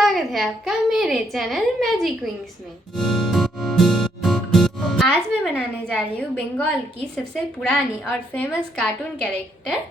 स्वागत है आपका मेरे चैनल मैजिक विंग्स में। आज मैं बनाने जा रही हूँ बंगाल की सबसे पुरानी और famous cartoon character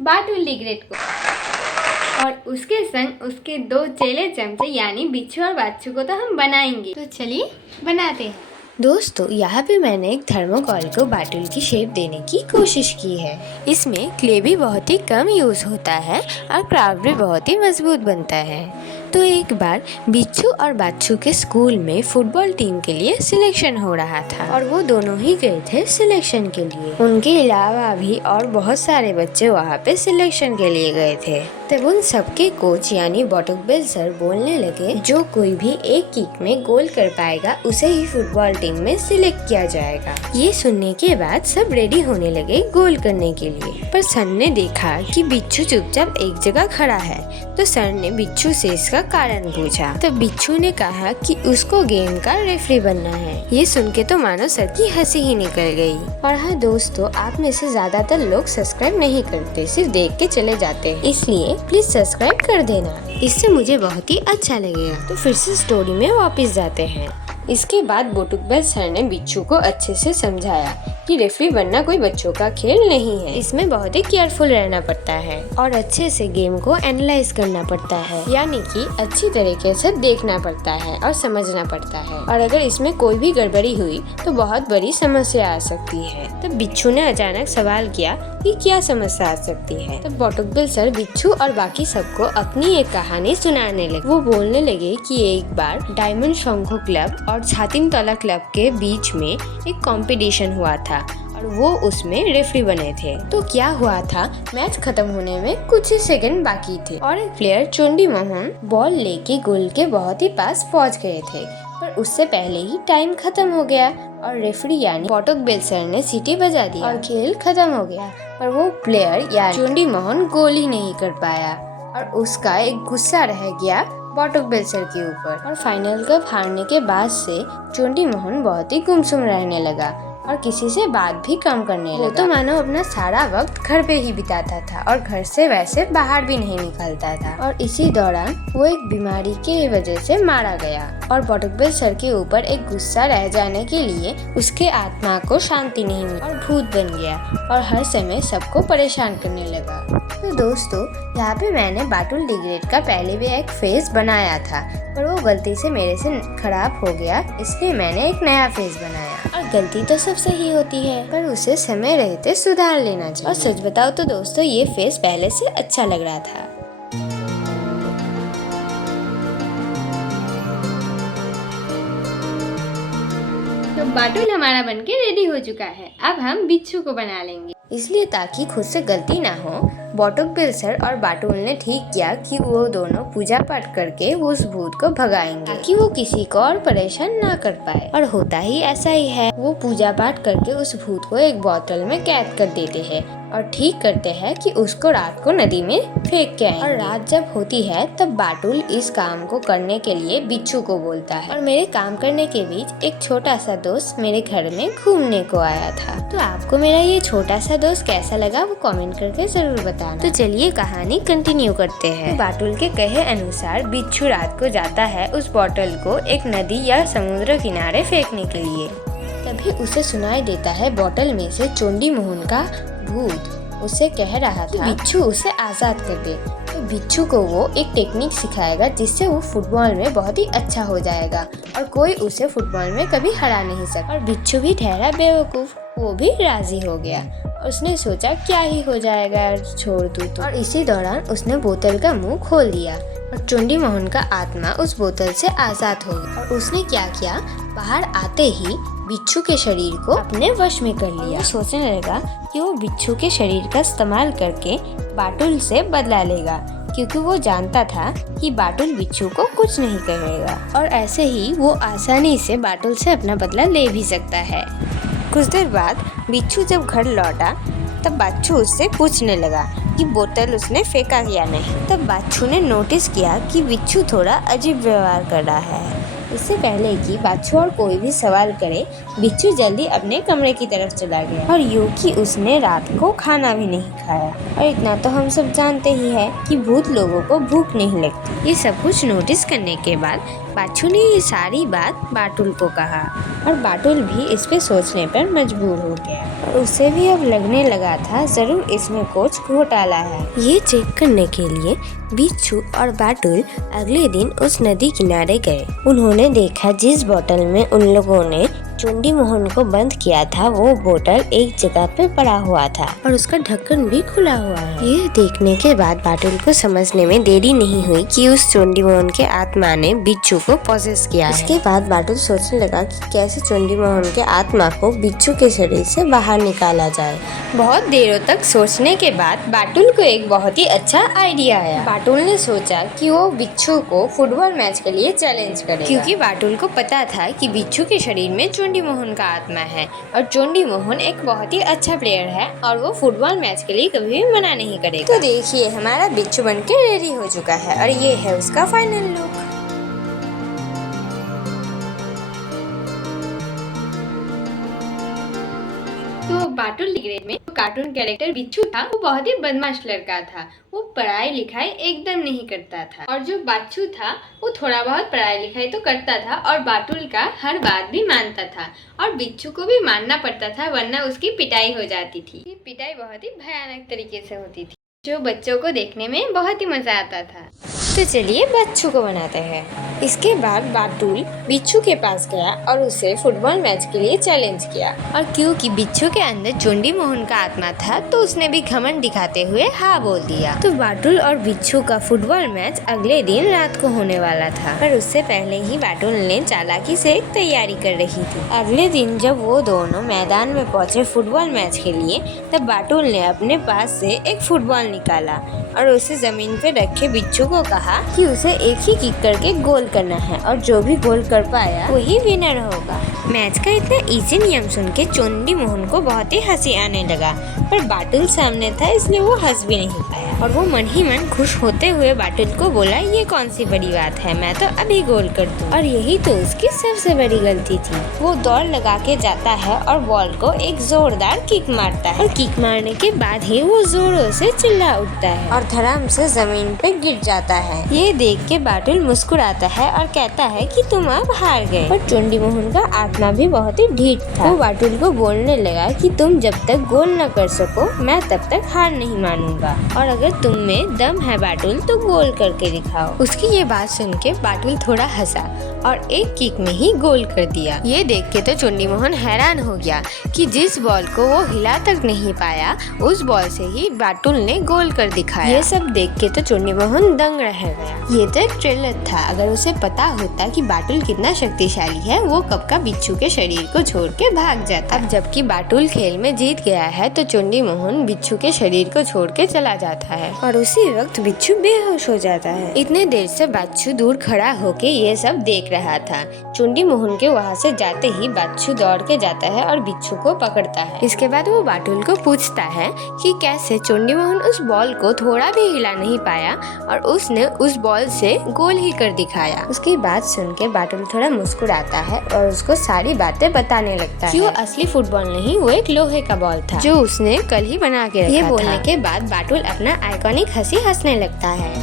Batul the great को, और उसके संग उसके दो चेले चमचे यानी बिच्छू और बाच्छू को तो हम बनाएंगे। तो चलिए बनाते हैं। दोस्तों, यहाँ पे मैंने एक थर्मोकॉल को बाटुल की शेप देने की कोशिश की है। इसमें क्ले भी बहुत ही कम यूज़ होता है और क्राफ्ट भी बहुत ही मजबूत बनता है। तो एक बार बिच्छू और बाच्छू के स्कूल में फुटबॉल टीम के लिए सिलेक्शन हो रहा था और वो दोनों ही गए थे सिलेक्शन के लिए। उनके अलावा भी और बहुत सारे बच्चे वहाँ पे सिलेक्शन के लिए गए थे। तब उन सबके कोच यानी बॉटुकबेल सर बोलने लगे, जो कोई भी एक किक में गोल कर पाएगा उसे ही फुटबॉल टीम में सिलेक्ट किया जाएगा। ये सुनने के बाद सब रेडी होने लगे गोल करने के लिए। पर सर ने देखा कि बिच्छू चुपचाप एक जगह खड़ा है, तो सर ने बिच्छू से इसका कारण पूछा। तो बिच्छू ने कहा कि उसको गेम का रेफरी बनना है। ये सुन के तो मानो सर की हंसी ही निकल गई। और हाँ दोस्तों, आप में से ज्यादातर लोग सब्सक्राइब नहीं करते, सिर्फ देख के चले जाते हैं, इसलिए प्लीज सब्सक्राइब कर देना, इससे मुझे बहुत ही अच्छा लगेगा। तो फिर से स्टोरी में वापस जाते हैं। इसके बाद बॉटुकबेल सर ने बिच्छू को अच्छे से समझाया कि रेफरी बनना कोई बच्चों का खेल नहीं है, इसमें बहुत ही केयरफुल रहना पड़ता है और अच्छे से गेम को एनालाइज करना पड़ता है, यानी कि अच्छी तरीके से देखना पड़ता है और समझना पड़ता है, और अगर इसमें कोई भी गड़बड़ी हुई तो बहुत बड़ी समस्या आ सकती है। तब बिच्छू ने अचानक सवाल किया कि क्या समस्या आ सकती है। तब बॉटुकबेल सर बिच्छू और बाकी सबको अपनी एक कहानी सुनाने लगे। वो बोलने लगे कि एक बार डायमंड शंखो क्लब और छातिनतला क्लब के बीच में एक कंपटीशन हुआ था और वो उसमें रेफरी बने थे। तो क्या हुआ था, मैच खत्म होने में कुछ ही सेकंड बाकी थे और एक प्लेयर चोंडी मोहन बॉल लेके गोल के बहुत ही पास पहुंच गए थे, पर उससे पहले ही टाइम खत्म हो गया और रेफरी यानी बॉटुकबेल सर ने सीटी बजा दी और खेल खत्म हो गया। पर वो प्लेयर यानी चोंडी मोहन गोल ही नहीं कर पाया और उसका एक गुस्सा रह गया बॉटुकबेल सर के ऊपर। और फाइनल कप हारने के बाद से चोंडी मोहन बहुत ही गुमसुम रहने लगा और किसी से बात भी कम करने लगा। वो तो मानो अपना सारा वक्त घर पे ही बिताता था और घर से वैसे बाहर भी नहीं निकलता था। और इसी दौरान वो एक बीमारी की वजह से मारा गया और बॉटुकबेल सर के ऊपर एक गुस्सा रह जाने के लिए उसके आत्मा को शांति नहीं मिली और भूत बन गया और हर समय सबको परेशान करने लगा। तो दोस्तों, यहाँ पे मैंने बाटुल दी ग्रेट का पहले भी एक फेस बनाया था, पर वो गलती से मेरे से खराब हो गया, इसलिए मैंने एक नया फेस बनाया। और गलती तो सबसे ही होती है, पर उसे समय रहते सुधार लेना चाहिए। और सच बताओ तो दोस्तों, ये फेस पहले से अच्छा लग रहा था। तो बाटुल हमारा बनके रेडी हो चुका है। अब हम बिच्छू को बना लेंगे। इसलिए ताकि खुद से गलती ना हो, बॉटुकबेल सर और बाटुल ने ठीक किया कि वो दोनों पूजा पाठ करके उस भूत को भगाएंगे ताकि वो किसी को और परेशान ना कर पाए। और होता ही ऐसा ही है। वो पूजा पाठ करके उस भूत को एक बोतल में कैद कर देते हैं और ठीक करते हैं कि उसको रात को नदी में फेंक के आएंगे। और रात जब होती है तब बाटुल इस काम को करने के लिए बिच्छू को बोलता है। और मेरे काम करने के बीच एक छोटा सा दोस्त मेरे घर में घूमने को आया था। तो आपको मेरा ये छोटा सा दोस्त कैसा लगा वो कमेंट करके जरूर बताना। तो चलिए कहानी कंटिन्यू करते हैं। तो बाटुल के कहे अनुसार बिच्छू रात को जाता है उस बोतल को एक नदी या समुद्र किनारे फेंकने के लिए। तभी उसे सुनाई देता है बोतल में से चोंडी मोहन का भूत उसे कह रहा था बिच्छू उसे आजाद कर दे। तो बिच्छू को वो एक टेक्निक सिखाएगा जिससे वो फुटबॉल में बहुत ही अच्छा हो जाएगा और कोई उसे फुटबॉल में कभी हरा नहीं सकता। और बिच्छू भी ठहरा बेवकूफ, वो भी राजी हो गया। उसने सोचा क्या ही हो जाएगा यार, छोड़ दूँ तो। और इसी दौरान उसने बोतल का मुंह खोल दिया और चोंडी मोहन का आत्मा उस बोतल से आजाद हो गया। और उसने क्या किया, बाहर आते ही बिच्छू के शरीर को अपने वश में कर लिया। सोचने लगा कि वो बिच्छू के शरीर का इस्तेमाल करके बाटुल से बदला लेगा, क्योंकि वो जानता था कि बाटुल बिच्छू को कुछ नहीं करेगा और ऐसे ही वो आसानी से बाटुल से अपना बदला ले भी सकता है। कुछ देर बाद बिच्छू जब घर लौटा तब बाच्छू उससे पूछने लगा कि बोतल उसने फेंका या नहीं। तब बाच्छू ने नोटिस किया कि बिच्छू थोड़ा अजीब व्यवहार कर रहा है। इससे पहले कि बाछू और कोई भी सवाल करे, बिच्छू जल्दी अपने कमरे की तरफ चला गया और यूं कि उसने रात को खाना भी नहीं खाया। और इतना तो हम सब जानते ही है कि भूत लोगों को भूख नहीं लगती। ये सब कुछ नोटिस करने के बाद बाछू ने ये सारी बात बाटुल को कहा और बाटुल भी इस पे सोचने पर मजबूर हो गया और उसे भी अब लगने लगा था जरूर इसमें कुछ घोटाला है। ये चेक करने के लिए बिच्छू और बाटुल अगले दिन उस नदी किनारे गए। उन्होंने देखा जिस बोतल में उन लोगों ने चुंडी मोहन को बंद किया था वो बोतल एक जगह पे पड़ा हुआ था और उसका ढक्कन भी खुला हुआ है। ये देखने के बाद बाटुल को समझने में देरी नहीं हुई कि उस चुंडी मोहन के आत्मा ने बिच्छू को पॉसेस किया है। इसके बाद बाटुल सोचने लगा कि कैसे चुंडी मोहन के आत्मा को बिच्छू के शरीर से बाहर निकाला जाए। बहुत देरों तक सोचने के बाद बाटुल को एक बहुत ही अच्छा आइडिया आया। बाटुल ने सोचा कि वो बिच्छू को फुटबॉल मैच के लिए चैलेंज करेगा, क्योंकि बाटुल को पता था कि बिच्छू के शरीर में चुंडी मोहन का आत्मा है और चुंडी मोहन एक बहुत ही अच्छा प्लेयर है और वो फुटबॉल मैच के लिए कभी भी मना नहीं करेगा। तो देखिए हमारा बिच्छू बनके रेडी हो चुका है और ये है उसका फाइनल लुक। तो बाटुल लिग्रेट में जो कार्टून कैरेक्टर बिच्छू था वो बहुत ही बदमाश लड़का था। वो पढ़ाई लिखाई एकदम नहीं करता था और जो बाछू था वो थोड़ा बहुत पढ़ाई लिखाई तो करता था और बाटुल का हर बात भी मानता था और बिच्छू को भी मानना पड़ता था वरना उसकी पिटाई हो जाती थी। ये पिटाई बहुत ही भयानक तरीके से होती थी जो बच्चों को देखने में बहुत ही मजा आता था। तो चलिए बच्चू को बनाते हैं। इसके बाद बाटुल बिच्छू के पास गया और उसे फुटबॉल मैच के लिए चैलेंज किया और क्योंकि बिच्छू के अंदर चुंडी मोहन का आत्मा था तो उसने भी घमंड दिखाते हुए हाँ बोल दिया। तो बाटुल और बिच्छू का फुटबॉल मैच अगले दिन रात को होने वाला था पर उससे पहले ही बाटुल ने चालाकी से एक तैयारी कर रही थी। अगले दिन जब वो दोनों मैदान में पहुंचे फुटबॉल मैच के लिए तब बाटुल ने अपने पास से एक फुटबॉल निकाला और उसे जमीन पे रखे बिच्छू को कहा कि उसे एक ही किक करके गोल करना है और जो भी गोल कर पाया वही विनर होगा। मैच का इतना इजी नियम सुन के चुंडी मोहन को बहुत ही हंसी आने लगा पर बाटुल सामने था इसलिए वो हंस भी नहीं पाया और वो मन ही मन खुश होते हुए बाटुल को बोला ये कौन सी बड़ी बात है, मैं तो अभी गोल कर दूं। और यही तो उसकी सबसे बड़ी गलती थी। वो दौड़ लगा के जाता है और बॉल को एक जोरदार किक मारता है और किक मारने के बाद ही वो जोरों से चिल्ला उठता है और धड़ाम से जमीन पे गिर जाता है। ये देख के बाटुल मुस्कुराता है और कहता है कि तुम अब हार गए। पर चुंडी मोहन का आत्मा भी बहुत ही ढीठ था। वो बाटुल को बोलने लगा कि तुम जब तक गोल न कर सको मैं तब तक हार नहीं मानूंगा और अगर तुम में दम है बाटुल तो गोल करके दिखाओ। उसकी ये बात सुन के बाटुल थोड़ा हंसा और एक किक में ही गोल कर दिया। ये देख के तो चुंडी मोहन हैरान हो गया कि जिस बॉल को वो हिला तक नहीं पाया उस बॉल से ही बाटुल ने गोल कर दिखाया। ये सब देख के तो चुंडी मोहन दंग रह गया। ये तो एक ट्रेलर था, अगर उसे पता होता कि बाटुल कितना शक्तिशाली है वो कब का बिच्छू के शरीर को छोड़ के भाग जाता। अब जबकि बाटुल खेल में जीत गया है तो चुंडी मोहन बिच्छू के शरीर को छोड़ के चला जाता है और उसी वक्त बिच्छू बेहोश हो जाता है। इतने देर से बाछू दूर खड़ा होके ये सब देख रहा था। चुंडी मोहन के वहाँ से जाते ही बाछू दौड़ के जाता है और बिच्छू को पकड़ता है। इसके बाद वो बाटुल को पूछता है कि कैसे चुंडी मोहन उस बॉल को थोड़ा भी हिला नहीं पाया और उसने उस बॉल से गोल ही कर दिखाया। उसकी बात सुन के बाटुल थोड़ा मुस्कुराता है और उसको सारी बातें बताने लगता है कि वो असली फुटबॉल नहीं वो एक लोहे का बॉल था जो उसने कल ही बना के रखा था। ये बोलने के बाद बाटुल अपना आइकॉनिक हंसी हंसने लगता है।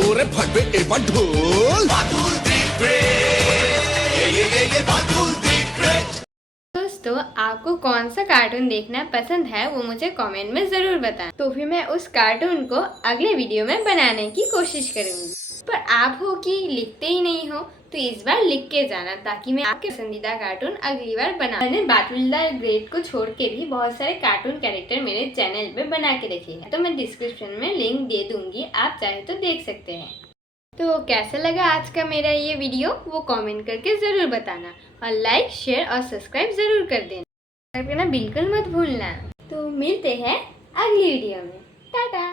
ওরে ফাটবে এবার ঢোল বাদুল दोस्तों आपको कौन सा कार्टून देखना पसंद है वो मुझे कमेंट में जरूर बताएं। तो फिर मैं उस कार्टून को अगले वीडियो में बनाने की कोशिश करूंगी। पर आप हो कि लिखते ही नहीं हो तो इस बार लिख के जाना ताकि मैं आपके पसंदीदा कार्टून अगली बार बना। मैंने बाटुल द ग्रेट को छोड़ के भी बहुत सारे कार्टून कैरेक्टर मेरे चैनल पे बना के रखे हैं तो मैं डिस्क्रिप्शन में लिंक दे दूंगी, आप चाहे तो देख सकते हैं। तो कैसा लगा आज का मेरा ये वीडियो वो कमेंट करके ज़रूर बताना और लाइक शेयर और सब्सक्राइब ज़रूर कर देना। सब्सक्राइब करना बिल्कुल मत भूलना। तो मिलते हैं अगली वीडियो में। टाटा।